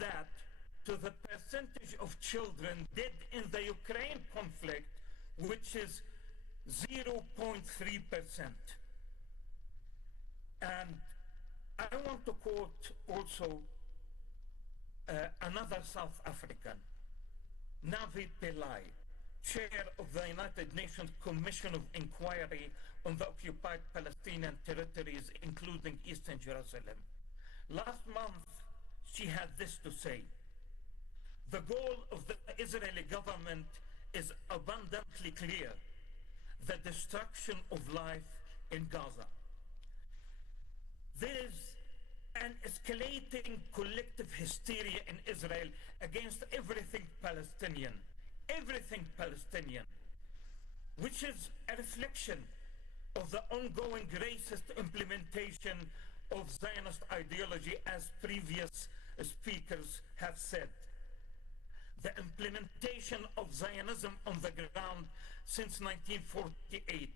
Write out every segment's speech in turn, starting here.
that to the percentage of children dead in the Ukraine conflict, which is 0.3%. And I want to quote also another South African, Navi Pillay, chair of the United Nations Commission of Inquiry on the Occupied Palestinian Territories, including Eastern Jerusalem. Last month, she had this to say: "The goal of the Israeli government is abundantly clear: the destruction of life in Gaza. There is an escalating collective hysteria in Israel against everything Palestinian, which is a reflection of the ongoing racist implementation of Zionist ideology, as previous speakers have said. The implementation of Zionism on the ground since 1948.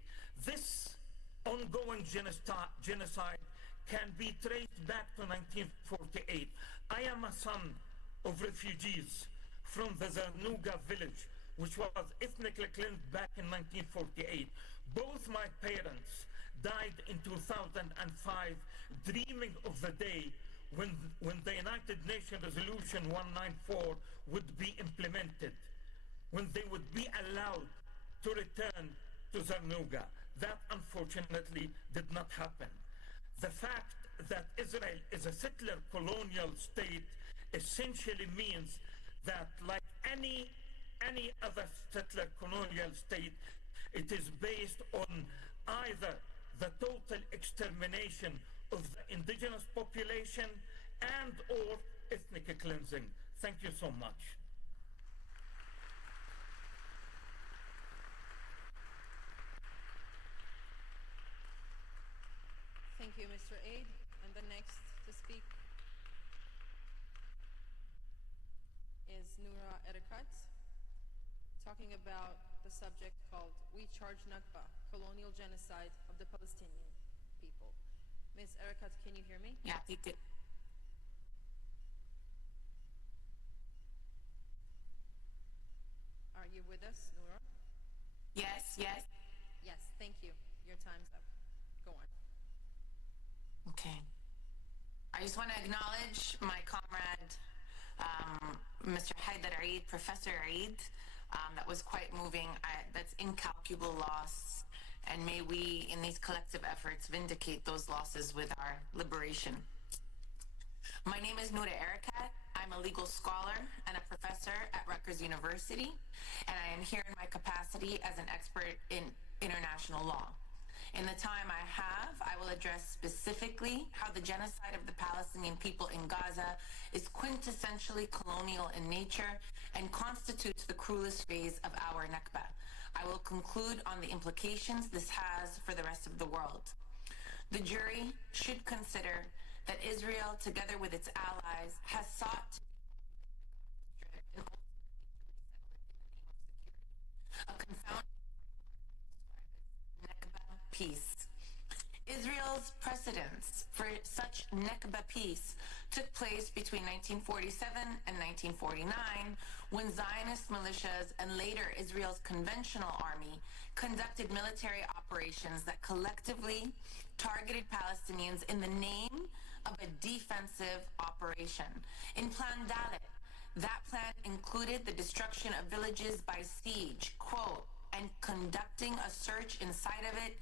This ongoing genocide can be traced back to 1948. I am a son of refugees from the Zarnuga village, which was ethnically cleansed back in 1948. Both my parents died in 2005, dreaming of the day when the United Nations Resolution 194 would be implemented, when they would be allowed to return to Zarnuga. That unfortunately did not happen. The fact that Israel is a settler colonial state essentially means that, like any other settler colonial state, it is based on either the total extermination of the indigenous population and or ethnic cleansing. Thank you so much. Thank you, Mr. Aid. And the next to speak is Noura Erekat, talking about the subject called "We Charge Nakba, Colonial Genocide of the Palestinian People." Ms. Erekat, can you hear me? Yeah, you did. Are you with us, Noura? Yes, yes. Yes, thank you. Your time's up. Go on. Okay. I just want to acknowledge my comrade, Mr. Haidar Eid, Professor Eid. That was quite moving. That's incalculable loss. And may we, in these collective efforts, vindicate those losses with our liberation. My name is Noura Erekat. I'm a legal scholar and a professor at Rutgers University, and I am here in my capacity as an expert in international law. In the time I have, I will address specifically how the genocide of the Palestinian people in Gaza is quintessentially colonial in nature and constitutes the cruelest phase of our Nakba. I will conclude on the implications this has for the rest of the world. The jury should consider that Israel, together with its allies, has sought to and ultimately a confounding Nakba peace. Israel's precedents for such Nakba peace took place between 1947 and 1949, when Zionist militias and later Israel's conventional army conducted military operations that collectively targeted Palestinians in the name of a defensive operation. In Plan Dalet, that plan included the destruction of villages by siege, quote, and conducting a search inside of it,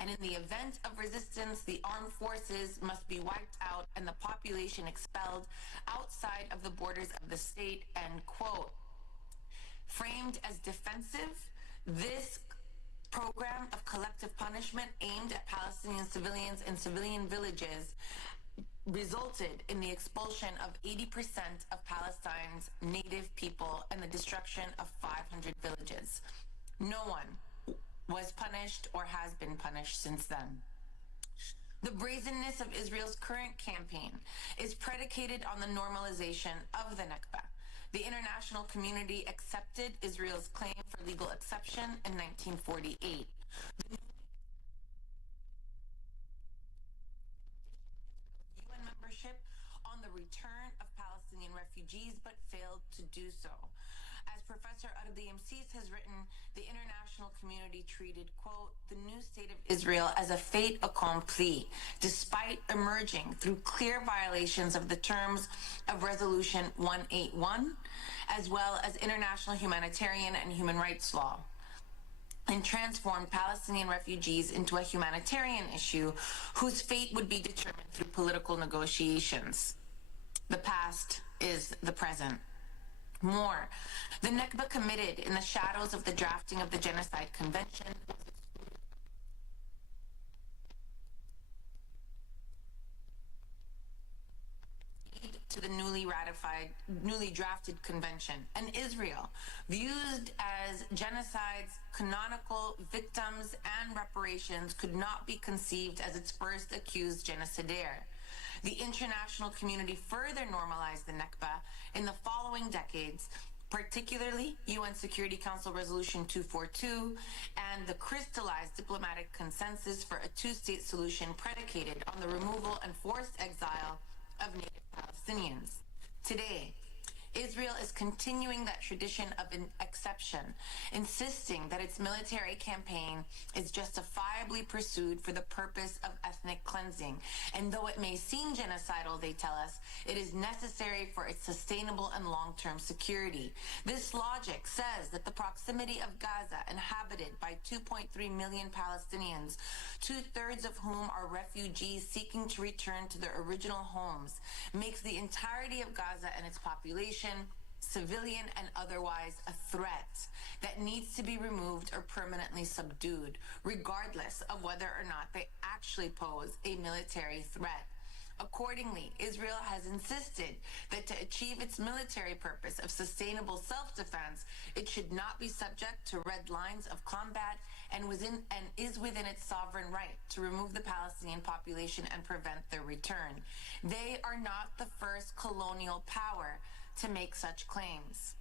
and in the event of resistance, the armed forces must be wiped out and the population expelled outside of the borders of the state, end quote. Framed as defensive, this program of collective punishment aimed at Palestinian civilians and civilian villages resulted in the expulsion of 80% of Palestine's native people and the destruction of 500 villages. No one was punished or has been punished since then. The brazenness of Israel's current campaign is predicated on the normalization of the Nakba. The international community accepted Israel's claim for legal exception in 1948. UN membership on the return of Palestinians Palestinian refugees, but failed to do so. As Professor Ardiyamsis has written, the international community treated, quote, the new state of Israel as a fait accompli, despite emerging through clear violations of the terms of Resolution 181, as well as international humanitarian and human rights law, and transformed Palestinian refugees into a humanitarian issue whose fate would be determined through political negotiations. The past is the present. More, the Nakba committed in the shadows of the drafting of the Genocide Convention to the newly drafted convention, and Israel, viewed as genocide's canonical victims and reparations, could not be conceived as its first accused genocidaire. The international community further normalized the Nakba in the following decades, particularly UN Security Council Resolution 242 and the crystallized diplomatic consensus for a two-state solution predicated on the removal and forced exile of native Palestinians. Today, Israel is continuing that tradition of an exception, insisting that its military campaign is justifiably pursued for the purpose of ethnic cleansing. And though it may seem genocidal, they tell us, it is necessary for its sustainable and long-term security. This logic says that the proximity of Gaza, inhabited by 2.3 million Palestinians, two-thirds of whom are refugees seeking to return to their original homes, makes the entirety of Gaza and its population, civilian and otherwise, a threat that needs to be removed or permanently subdued, regardless of whether or not they actually pose a military threat. Accordingly, Israel has insisted that to achieve its military purpose of sustainable self-defense, it should not be subject to red lines of combat and is within its sovereign right to remove the Palestinian population and prevent their return. They are not the first colonial power to make such claims.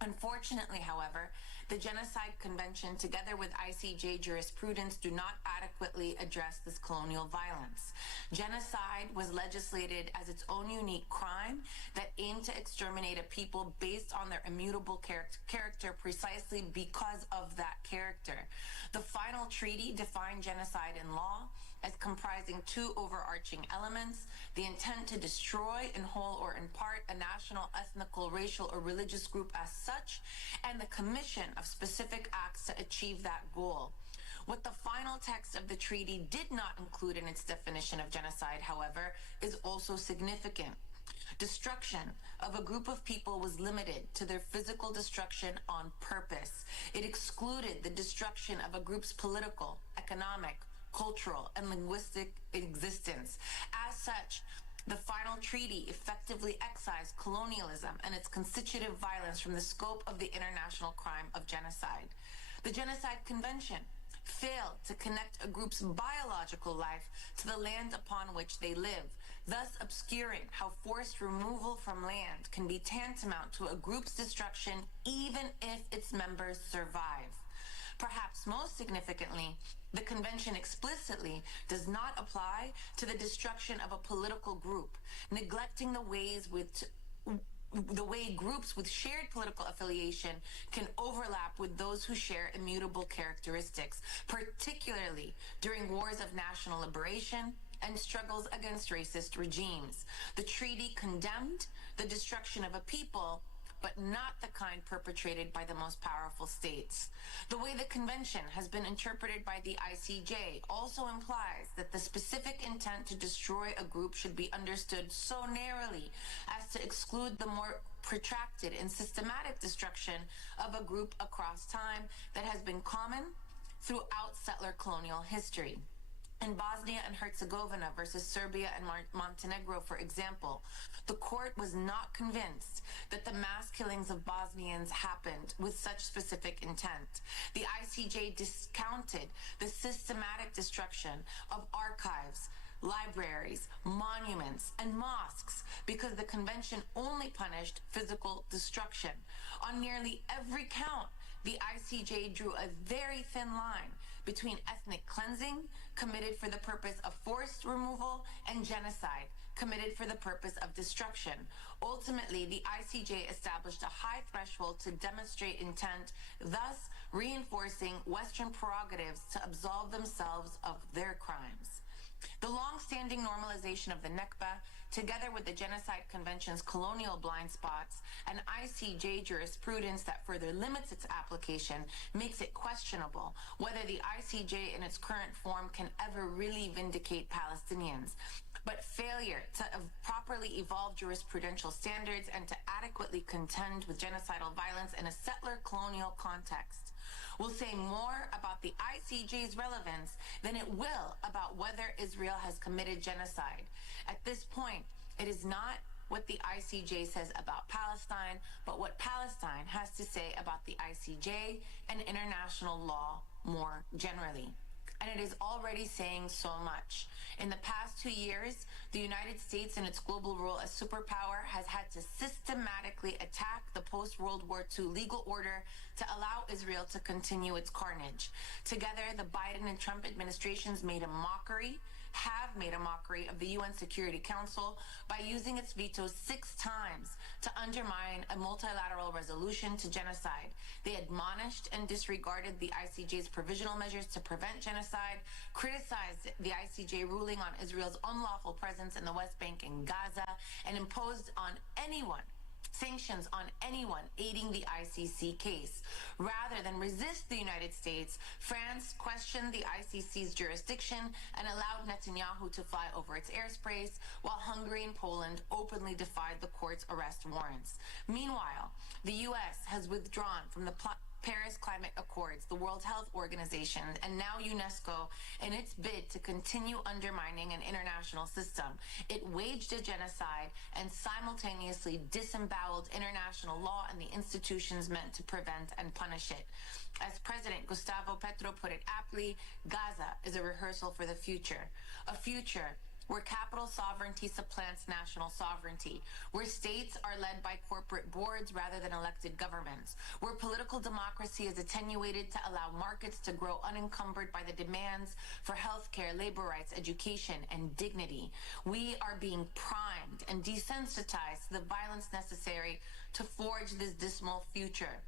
Unfortunately, however, the Genocide Convention, together with ICJ jurisprudence, do not adequately address this colonial violence. Genocide was legislated as its own unique crime that aimed to exterminate a people based on their immutable character precisely because of that character. The final treaty defined genocide in law as comprising two overarching elements: the intent to destroy in whole or in part a national, ethnical, racial, or religious group as such, and the commission of specific acts to achieve that goal. What the final text of the treaty did not include in its definition of genocide, however, is also significant. Destruction of a group of people was limited to their physical destruction on purpose. It excluded the destruction of a group's political, economic, cultural, and linguistic existence. As such, the final treaty effectively excised colonialism and its constitutive violence from the scope of the international crime of genocide. The Genocide Convention failed to connect a group's biological life to the land upon which they live, thus obscuring how forced removal from land can be tantamount to a group's destruction even if its members survive. Perhaps most significantly, the convention explicitly does not apply to the destruction of a political group, neglecting the way groups with shared political affiliation can overlap with those who share immutable characteristics, particularly during wars of national liberation and struggles against racist regimes. The treaty condemned the destruction of a people, but not the kind perpetrated by the most powerful states. The way the convention has been interpreted by the ICJ also implies that the specific intent to destroy a group should be understood so narrowly as to exclude the more protracted and systematic destruction of a group across time that has been common throughout settler colonial history. In Bosnia and Herzegovina versus Serbia and Montenegro, for example, the court was not convinced that the mass killings of Bosnians happened with such specific intent. The ICJ discounted the systematic destruction of archives, libraries, monuments, and mosques because the convention only punished physical destruction. On nearly every count, the ICJ drew a very thin line between ethnic cleansing, committed for the purpose of forced removal, and genocide, committed for the purpose of destruction. Ultimately, the ICJ established a high threshold to demonstrate intent, thus reinforcing Western prerogatives to absolve themselves of their crimes. The long-standing normalization of the Nakba, together with the Genocide Convention's colonial blind spots and ICJ jurisprudence that further limits its application, makes it questionable whether the ICJ in its current form can ever really vindicate Palestinians. But failure to properly evolve jurisprudential standards and to adequately contend with genocidal violence in a settler colonial context will say more about the ICJ's relevance than it will about whether Israel has committed genocide. At this point, it is not what the ICJ says about Palestine, but what Palestine has to say about the ICJ and international law more generally. And it is already saying so much. In the past 2 years, the United States in its global role as superpower has had to systematically attack the post-World War II legal order to allow Israel to continue its carnage. Together, the Biden and Trump administrations have made a mockery of the UN Security Council by using its veto 6 times to undermine a multilateral resolution to genocide. They admonished and disregarded the ICJ's provisional measures to prevent genocide, criticized the ICJ ruling on Israel's unlawful presence in the West Bank and Gaza, and imposed on sanctions on anyone aiding the ICC case. Rather than resist the United States, France questioned the ICC's jurisdiction and allowed Netanyahu to fly over its airspace, while Hungary and Poland openly defied the court's arrest warrants. Meanwhile, the U.S. has withdrawn from the Paris Climate Accords, the World Health Organization, and now UNESCO in its bid to continue undermining an international system. It waged a genocide and simultaneously disemboweled international law and the institutions meant to prevent and punish it. As President Gustavo Petro put it aptly, Gaza is a rehearsal for the future. A future where capital sovereignty supplants national sovereignty, where states are led by corporate boards rather than elected governments, where political democracy is attenuated to allow markets to grow unencumbered by the demands for healthcare, labor rights, education, and dignity. We are being primed and desensitized to the violence necessary to forge this dismal future.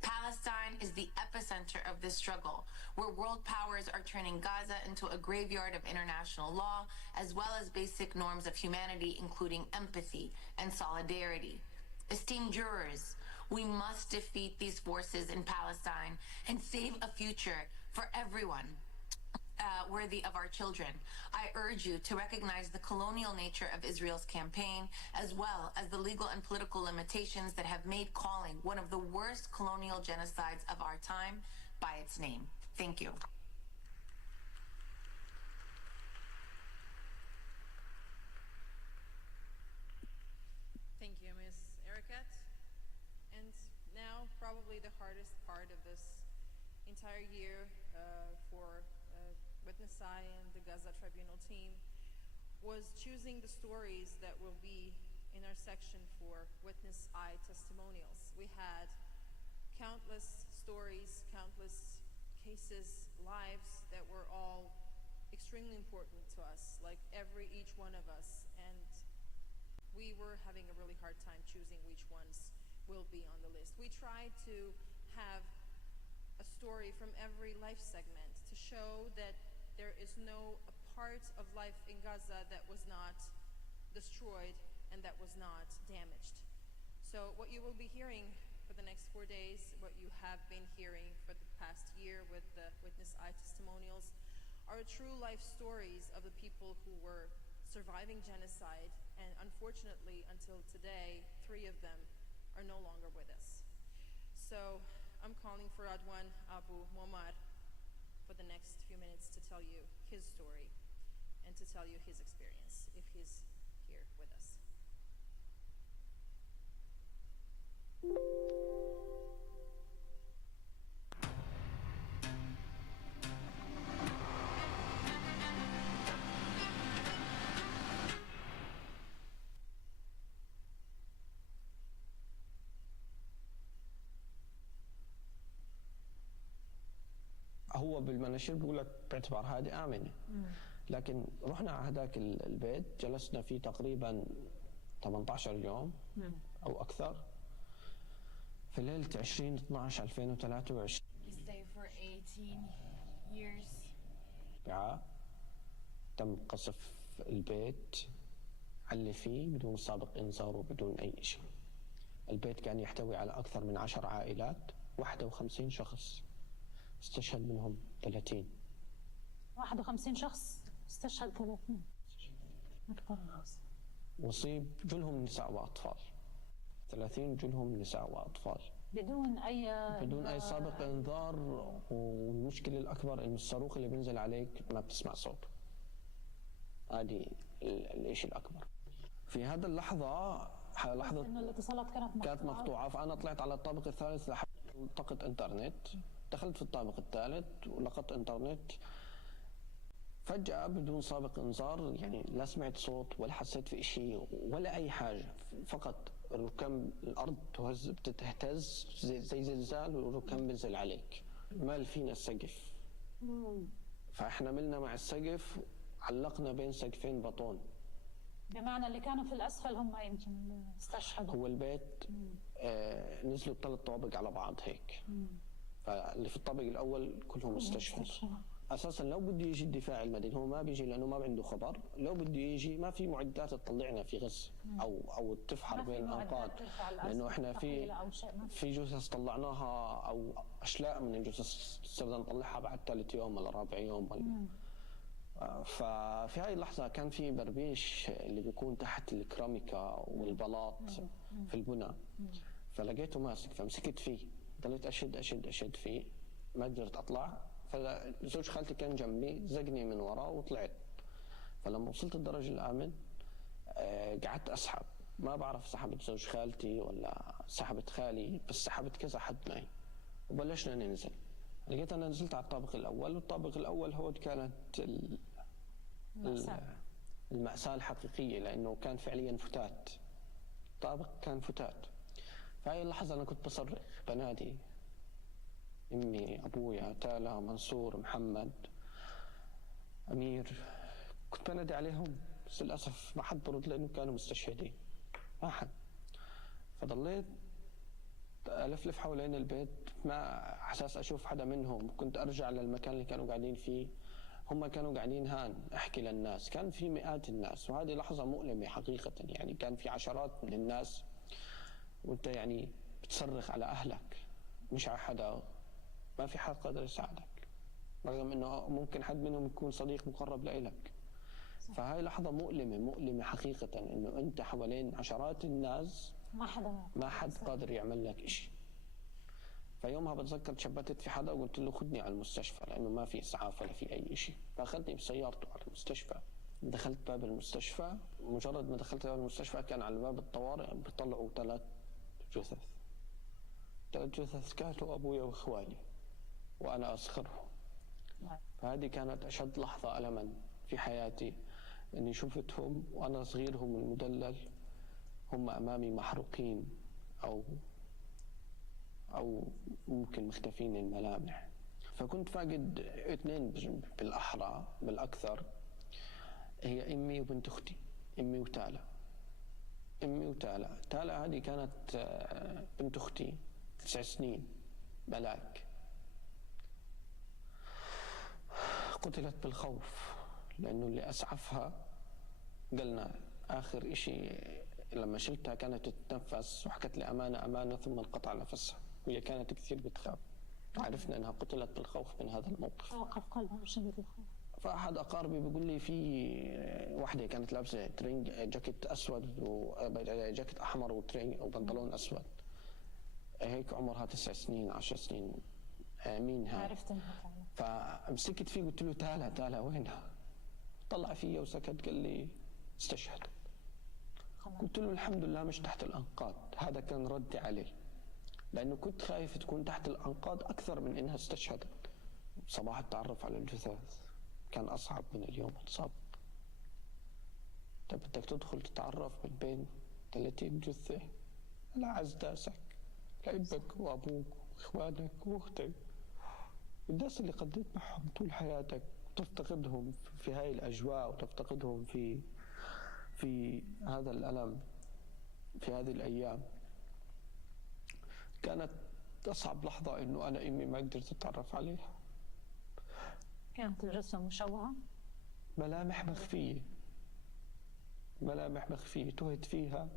Palestine is the epicenter of this struggle, where world powers are turning Gaza into a graveyard of international law, as well as basic norms of humanity, including empathy and solidarity. Esteemed jurors, we must defeat these forces in Palestine and save a future for everyone worthy of our children. I urge you to recognize the colonial nature of Israel's campaign, as well as the legal and political limitations that have made calling one of the worst colonial genocides of our time by its name. Thank you. Thank you, Ms. Ericat. And now, probably the hardest part of this entire year for Witness I and the Gaza Tribunal team was choosing the stories that will be in our section for Witness I testimonials. We had countless stories, countless cases, lives that were all extremely important to us, like each one of us, and we were having a really hard time choosing which ones will be on the list. We tried to have a story from every life segment to show that there is no part of life in Gaza that was not destroyed and that was not damaged. So what you will be hearing for the next 4 days, what you have been hearing for the past year with the Witness I testimonials, are true life stories of the people who were surviving genocide, and unfortunately, until today, 3 of them are no longer with us. So I'm calling for Adwan Abu Muammar for the next few minutes to tell you his story and to tell you his experience, if he's here with us. هو بالمناشير بيقول لك باعتبار هذه آمنة. لكن رحنا على هذاك البيت، جلسنا فيه تقريبا 18 يوم أو أكثر. في ليلة 20/12/2023 تم قصف البيت علي فيه بدون سابق إنذار وبدون أي شيء. البيت كان يحتوي على أكثر من 10 عائلات، 51 شخص استشهد منهم 30. 51 شخص استشهد 30 أكثر الناس. وصيب جلهم نساء وأطفال، 30 جلهم نساء وأطفال بدون أي سابق إنذار. والمشكلة الأكبر إنه الصاروخ اللي بينزل عليك ما بتسمع صوته. هذه الشيء الأكبر. في هذا اللحظة إنه الاتصالات كانت مقطوعة. فأنا طلعت على الطابق الثالث لحد التقط إنترنت. دخلت في الطابق الثالث ولقطت إنترنت. فجأة بدون سابق إنذار، يعني لا سمعت صوت ولا حسيت في شيء ولا أي حاجة، فقط الركام الأرض بتهتز زي زلزال والركام بينزل عليك. مال فينا السقف، فإحنا ملنا مع السقف، علقنا بين سقفين بطون. بمعنى اللي كانوا في الأسفل هم يمكن استشهدوا. هو البيت نزلوا 3 طوابق على بعض هيك. فاللي في الطابق الأول كلهم استشهدوا. اساسا لو بده يجي الدفاع المدني، هو ما بيجي لانه ما عنده خبر. لو بده يجي ما في معدات تطلعنا في غزه او تفحر بين الانقاض، لانه احنا في جثث طلعناها او اشلاء من الجثث صرنا نطلعها بعد 3 يوم ولا 4 يوم ولا. ففي هاي اللحظه كان في بربيش اللي بيكون تحت الكراميكا والبلاط في البنى، فلقيته ماسك، فمسكت فيه، ضليت اشد فيه، ما قدرت اطلع. فزوج خالتي كان جنبي، زقني من وراه وطلعت. فلما وصلت الدرج الآمن قعدت أسحب. ما بعرف سحبت زوج خالتي ولا سحبت خالي، بس سحبت كذا حد معي وبلشنا ننزل. لقيت أنا نزلت على الطابق الأول، والطابق الأول هو كانت المأساة الحقيقية، لأنه كان فعليا فتات. الطابق كان فتات. فهي اللحظة أنا كنت بصرخ بنادي امي، ابويا، تالا، منصور، محمد، امير. كنت بنادي عليهم، بس للاسف ما حد برد لانه كانوا مستشهدين، ما حد. فضليت الفلف حوالين البيت ما على اساس اشوف حدا منهم. كنت ارجع للمكان اللي كانوا قاعدين فيه، هم كانوا قاعدين هان احكي للناس. كان في مئات الناس، وهذه لحظه مؤلمه حقيقه. يعني كان في عشرات من الناس وانت يعني بتصرخ على اهلك مش على حدا، ما في حد قادر يساعدك، رغم انه ممكن حد منهم يكون صديق مقرب لإلك. فهاي لحظة مؤلمة حقيقة، انه انت حوالين عشرات الناس ما حد قادر يعمل لك اشي. فيومها بتذكر تشبتت في حدا وقلت له خدني على المستشفى، لانه ما في اسعاف ولا في اي اشي. فاخذني بسيارته على المستشفى. دخلت باب المستشفى، مجرد ما دخلت باب المستشفى كان على باب الطوارئ بيطلعوا 3 جثث. 3 جثث كانوا ابويا واخواني وأنا أصغرهم. فهذه كانت أشد لحظة ألما في حياتي، أني شفتهم وأنا صغيرهم المدلل، هم أمامي محروقين أو ممكن مختفين الملامح. فكنت فاقد 2 بالأحرى بالأكثر، هي أمي وبنت أختي، أمي وتالا. تالا هذه كانت بنت أختي 9 سنين، ملاك. قتلت بالخوف، لأنه اللي أسعفها قلنا آخر إشي لما شلتها كانت تتنفس وحكت لي أمانة ثم انقطع نفسها، وهي كانت كثير بتخاف. عرفنا أنها قتلت بالخوف من هذا الموقف. وقف قلبها بشدة الخوف. فأحد أقاربي بيقول لي في واحدة كانت لابسة جاكيت أسود وجاكيت أحمر وبنطلون أسود، هيك عمرها 9 سنين 10 سنين. مينها؟ عرفت انها فعلا. فمسكت فيه قلت له تالا وينها؟ طلع فيا وسكت، قال لي استشهدت. قلت له الحمد لله مش تحت الأنقاض. هذا كان ردي عليه، لأنه كنت خايف تكون تحت الأنقاض أكثر من إنها استشهدت. صباح التعرف على الجثث كان أصعب من اليوم السابق. أنت بدك تدخل تتعرف من بين 30 جثة على أعز ناسك، لأبك وأبوك وإخوانك وأختك، الناس اللي قضيت معهم طول حياتك تفتقدهم في هاي الأجواء وتفتقدهم في هذا الألم في هذه الأيام. كانت أصعب لحظة إنه أنا أمي ما قدرت أتعرف عليها. كانت الجثة مشوهة؟ ملامح مخفية، ملامح مخفية تهت فيها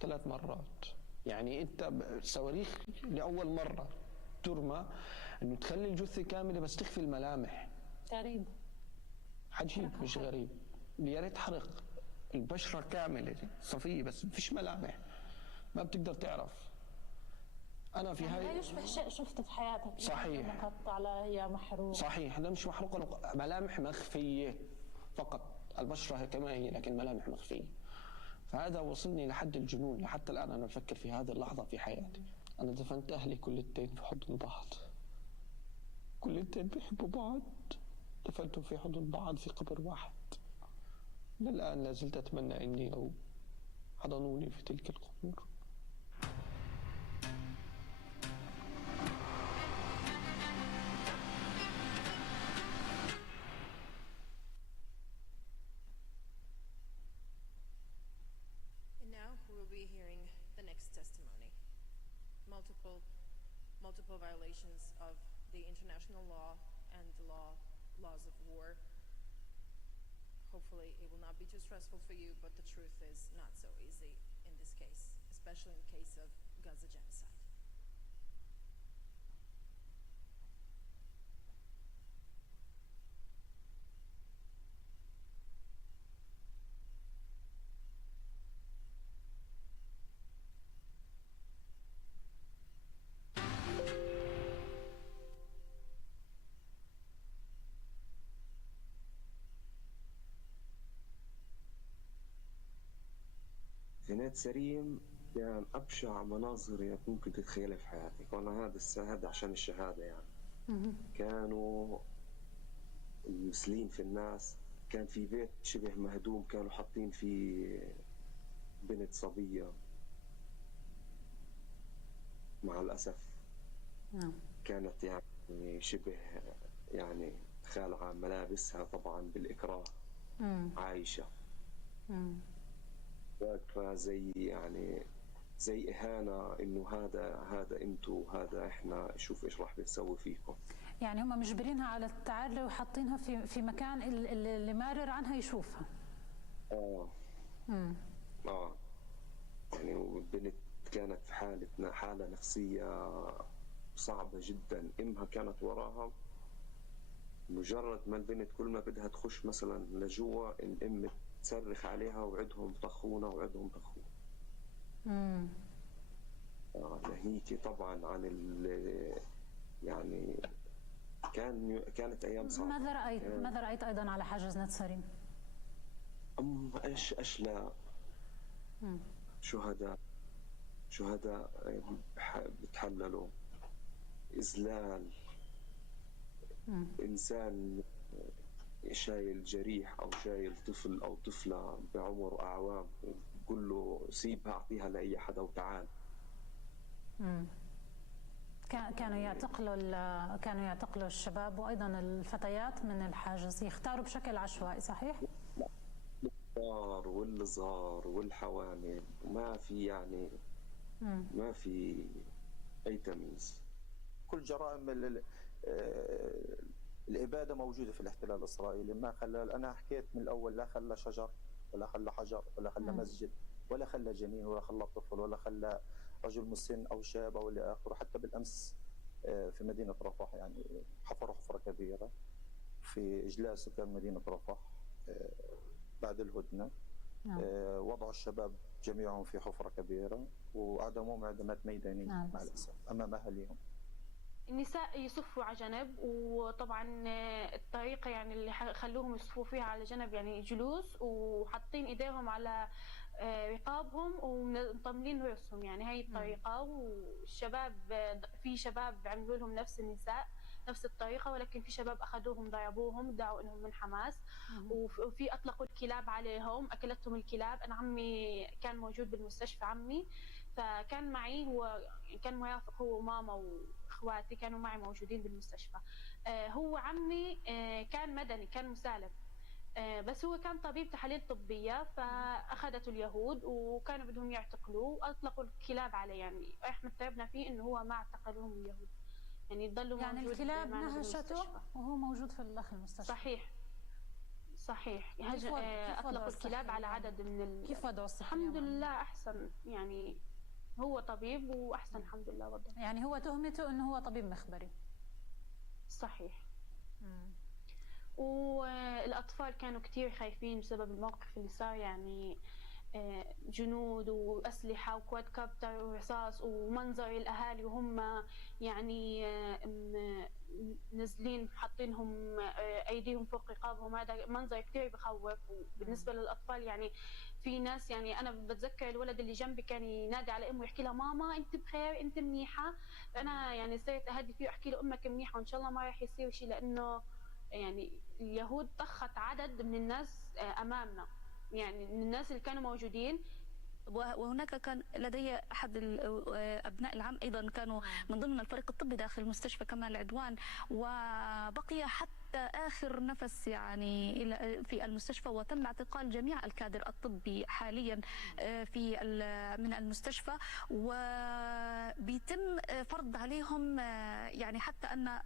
3 مرات. يعني أنت صواريخ لأول مرة ترمى إنه تخلي الجثة كاملة بس تخفي الملامح. غريب، عجيب مش غريب. يا ريت حرق البشرة كاملة صفية بس ما فيش ملامح، ما بتقدر تعرف. أنا في يعني هاي لا يشبه شيء شفته في حياتك. صحيح، مقطع لا هي محروق. صحيح، ده مش محروقة، ملامح مخفية فقط. البشرة كما هي لكن ملامح مخفية. فهذا وصلني لحد الجنون. لحتى الآن أنا بفكر في هذه اللحظة في حياتي. أنا دفنت أهلي كلتين في حضن بعض، كلتين بيحبوا بعض، دفنتهم في حضن بعض في قبر واحد. للآن لا زلت أتمنى أني لو حضنوني في تلك القبور. And now we will be hearing the next testimony. Multiple violations of the international law and the laws of war. Hopefully it will not be too stressful for you, but the truth is not so easy in this case, especially in the case of Gaza genocide. جنات سريم كان أبشع مناظر ممكن تتخيلها في حياتك. وأنا هذا عشان الشهادة يعني. كانوا مسلين في الناس. كان في بيت شبه مهدوم كانوا حاطين فيه بنت صبية مع الأسف. كانت يعني شبه يعني خالعة ملابسها طبعا بالإكراه عايشة. واقفة زي يعني زي إهانة إنه هذا أنتوا هذا إحنا، شوف إيش راح بنسوي فيكم. يعني هم مجبرينها على التعري وحاطينها في مكان اللي مارر عنها يشوفها. يعني والبنت كانت في حالة نفسية صعبة جدا. إمها كانت وراها. مجرد ما البنت كل ما بدها تخش مثلا لجوا الأم تصرخ عليها وعدهم طخونا وعدهم طخونا. ناهيكي طبعا عن يعني كانت أيام صعبة. ماذا رأيت أيضا على حاجز نتسرين؟ أشلاء شهداء بتحللوا، إذلال، إنسان شايل جريح أو شايل طفل أو طفلة بعمر أعوام بقول له سيبها أعطيها لأي حدا وتعال. كانوا يعتقلوا الشباب وأيضا الفتيات من الحاجز، يختاروا بشكل عشوائي صحيح؟ الكبار والصغار والحوامل، ما في يعني ما في أي تمييز. كل جرائم الإبادة موجودة في الاحتلال الإسرائيلي. ما خلى، أنا حكيت من الأول، لا خلى شجر ولا خلى حجر ولا خلى مسجد ولا خلى جنين ولا خلى طفل ولا خلى رجل مسن أو شاب أو إلى آخره. حتى بالأمس في مدينة رفح يعني حفروا حفرة كبيرة في إجلاء سكان مدينة رفح بعد الهدنة. وضعوا الشباب جميعهم في حفرة كبيرة وأعدموهم إعدامات ميدانية مع الأسف أمام أهلهم. النساء يصفوا على جنب، وطبعا الطريقة يعني اللي خلوهم يصفوا فيها على جنب يعني جلوس وحاطين ايديهم على رقابهم ومطمنين رؤوسهم، يعني هاي الطريقة. والشباب في شباب عملوا لهم نفس النساء نفس الطريقة، ولكن في شباب أخذوهم ضربوهم ادعوا إنهم من حماس. وفي أطلقوا الكلاب عليهم، أكلتهم الكلاب. أنا عمي كان موجود بالمستشفى، عمي فكان معي، هو كان مرافق، هو وماما وإخواتي كانوا معي موجودين بالمستشفى. هو عمي كان مدني، كان مسالم، بس هو كان طبيب تحاليل طبية، فأخذته اليهود وكانوا بدهم يعتقلوه وأطلقوا الكلاب عليه. يعني إحنا تعبنا فيه إنه هو ما اعتقلوهم اليهود، يعني يضلوا يعني موجود الكلاب معنا نهشته وهو موجود في المستشفى. صحيح. كيف أطلقوا الكلاب على عدد من كيف وضعه الصحي؟ الحمد لله أحسن، يعني هو طبيب وأحسن الحمد لله وضعه. يعني هو تهمته إنه هو طبيب مخبري. صحيح. والأطفال كانوا كتير خايفين بسبب الموقف اللي صار، يعني جنود وأسلحة وكوادكوبتر ورصاص، ومنظر الأهالي وهم يعني نازلين حاطينهم أيديهم فوق رقابهم، هذا منظر كتير بخوف. وبالنسبة للأطفال يعني في ناس، يعني أنا بتذكر الولد اللي جنبي كان ينادي على أمه يحكي لها ماما أنت بخير أنت منيحة، فأنا يعني صرت أهدي فيه وأحكي له أمك منيحة وإن شاء الله ما راح يصير شيء، لأنه يعني اليهود طخت عدد من الناس أمامنا، يعني من الناس اللي كانوا موجودين. وهناك كان لدي أحد أبناء العم أيضا كانوا من ضمن الفريق الطبي داخل المستشفى كمان العدوان، وبقي حتى آخر نفس يعني في المستشفى، وتم اعتقال جميع الكادر الطبي حاليا من المستشفى، وبيتم فرض عليهم يعني حتى أن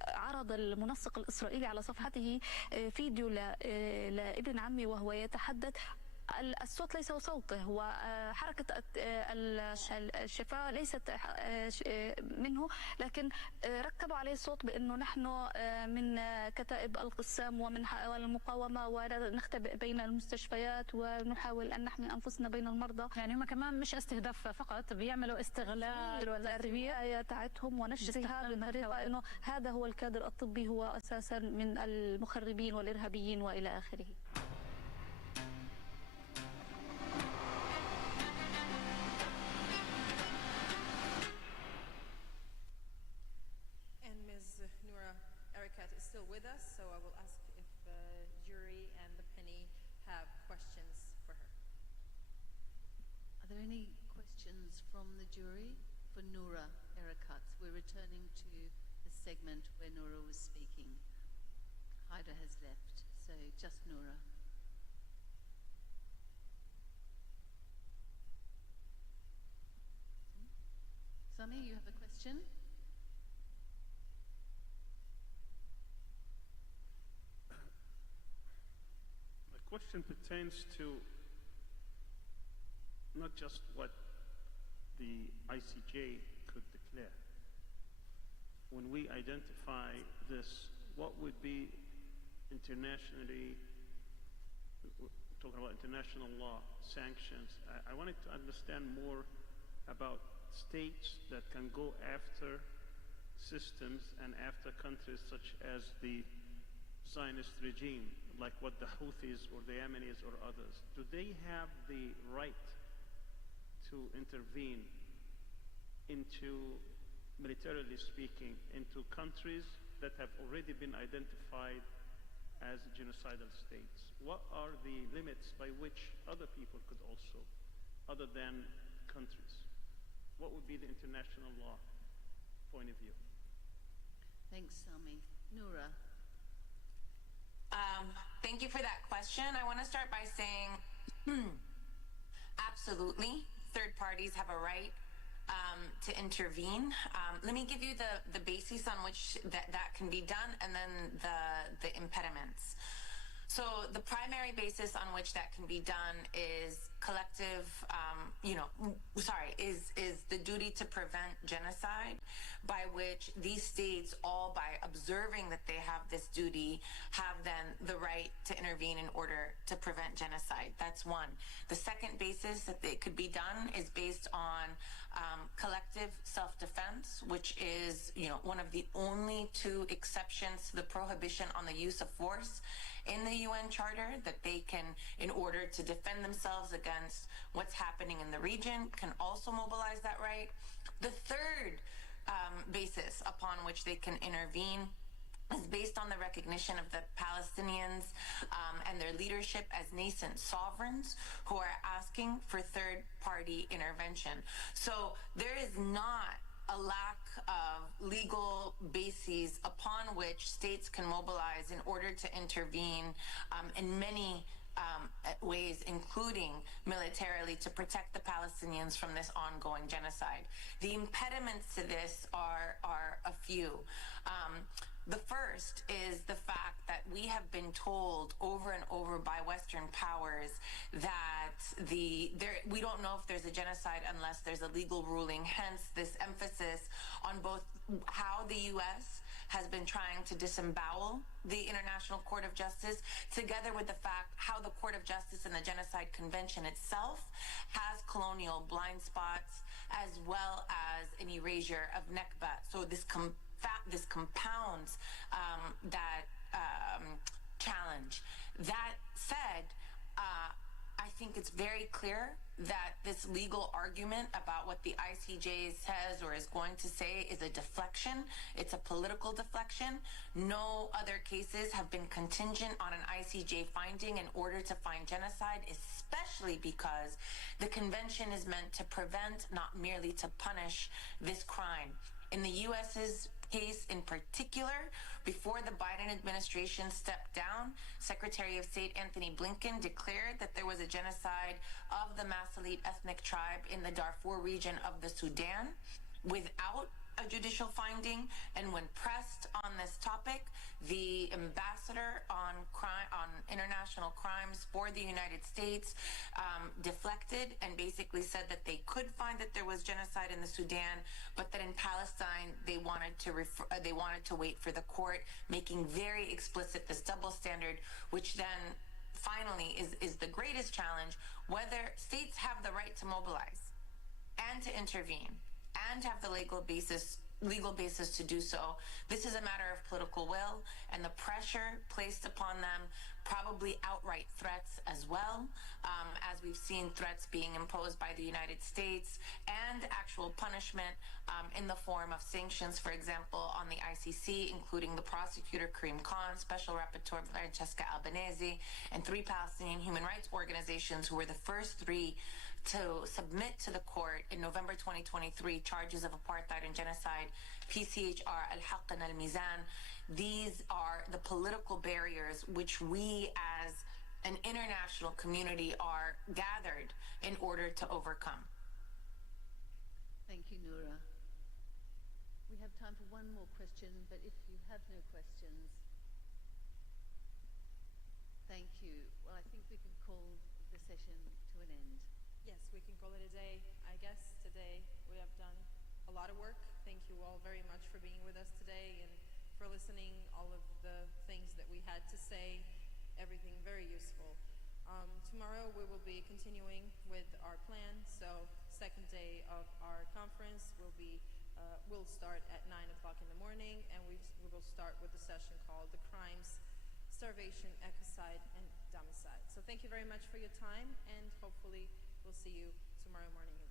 عرض المنسق الإسرائيلي على صفحته فيديو لابن عمي وهو يتحدث. الصوت ليس صوته، وحركة الشفاء ليست منه، لكن ركبوا عليه الصوت بأنه نحن من كتائب القسام ومن المقاومة ونختبئ بين المستشفيات ونحاول أن نحمي أنفسنا بين المرضى. يعني هم كمان مش استهداف فقط، بيعملوا استغلال الرواية تاعتهم ونشرها بطريقة أنه هذا هو الكادر الطبي، هو أساسا من المخربين والإرهابيين وإلى آخره. Still with us, so I will ask if jury and the penny have questions for her. Are there any questions from the jury for Noura Erekat? We're returning to the segment where Noura was speaking. Haida has left, so just Noura. Sami, you have a question? Question pertains to not just what the ICJ could declare. When we identify this, what would be internationally, talking about international law, sanctions, I wanted to understand more about states that can go after systems and after countries such as the Zionist regime, like what the Houthis or the Yemenis or others. Do they have the right to intervene into, militarily speaking, into countries that have already been identified as genocidal states? What are the limits by which other people could also, other than countries? What would be the international law point of view? Thanks, Sami. Noura. Thank you for that question. I want to start by saying, absolutely, third parties have a right to intervene. Let me give you the basis on which that can be done, and then the impediments. So the primary basis on which that can be done is collective, is the duty to prevent genocide, by which these states, all by observing that they have this duty, have then the right to intervene in order to prevent genocide. That's one. The second basis that it could be done is based on collective self-defense, which is, one of the only two exceptions to the prohibition on the use of force in the UN Charter, that they can, in order to defend themselves against what's happening in the region, can also mobilize that right. The third basis upon which they can intervene is based on the recognition of the Palestinians and their leadership as nascent sovereigns who are asking for third-party intervention. So there is not a lack of legal bases upon which states can mobilize in order to intervene in many ways, including militarily, to protect the Palestinians from this ongoing genocide. The impediments to this are a few. The first is the fact that we have been told over and over by Western powers that we don't know if there's a genocide unless there's a legal ruling. Hence, this emphasis on both how the U.S. has been trying to disembowel the International Court of Justice, together with the fact how the Court of Justice and the Genocide Convention itself has colonial blind spots, as well as an erasure of Nakba. So this compounds that challenge. That said, I think it's very clear that this legal argument about what the ICJ says or is going to say is a deflection. It's a political deflection. No other cases have been contingent on an ICJ finding in order to find genocide, especially because the convention is meant to prevent, not merely to punish, this crime. In the U.S.'s case in particular, before the Biden administration stepped down, Secretary of State Anthony Blinken declared that there was a genocide of the Masalit ethnic tribe in the Darfur region of the Sudan without a judicial finding. And when pressed on this topic, the ambassador on international crimes for the United States deflected and basically said that they could find that there was genocide in the Sudan, but that in Palestine they wanted to wait for the court, making very explicit this double standard, which then finally is the greatest challenge: whether states have the right to mobilize and to intervene and have the legal basis to do so. This is a matter of political will, and the pressure placed upon them, probably outright threats as well, as we've seen threats being imposed by the United States, and actual punishment in the form of sanctions, for example, on the ICC, including the prosecutor Karim Khan, Special Rapporteur Francesca Albanese, and 3 Palestinian human rights organizations who were the first 3 to submit to the court in November 2023 charges of apartheid and genocide, PCHR, Al-Haq and Al-Mizan. These are the political barriers which we as an international community are gathered in order to overcome. Thank you, Noura. We have time for one more question, but if you have no questions, thank you. Well, I think we can call the session to an end. Yes, we can call it a day. I guess today we have done a lot of work. Thank you all very much for being with us today and for listening, all of the things that we had to say, everything very useful. Tomorrow we will be continuing with our plan. So second day of our conference will start at 9 o'clock in the morning, and we will start with a session called The Crimes, Starvation, Ecocide, and Domicide. So thank you very much for your time, and hopefully we'll see you tomorrow morning.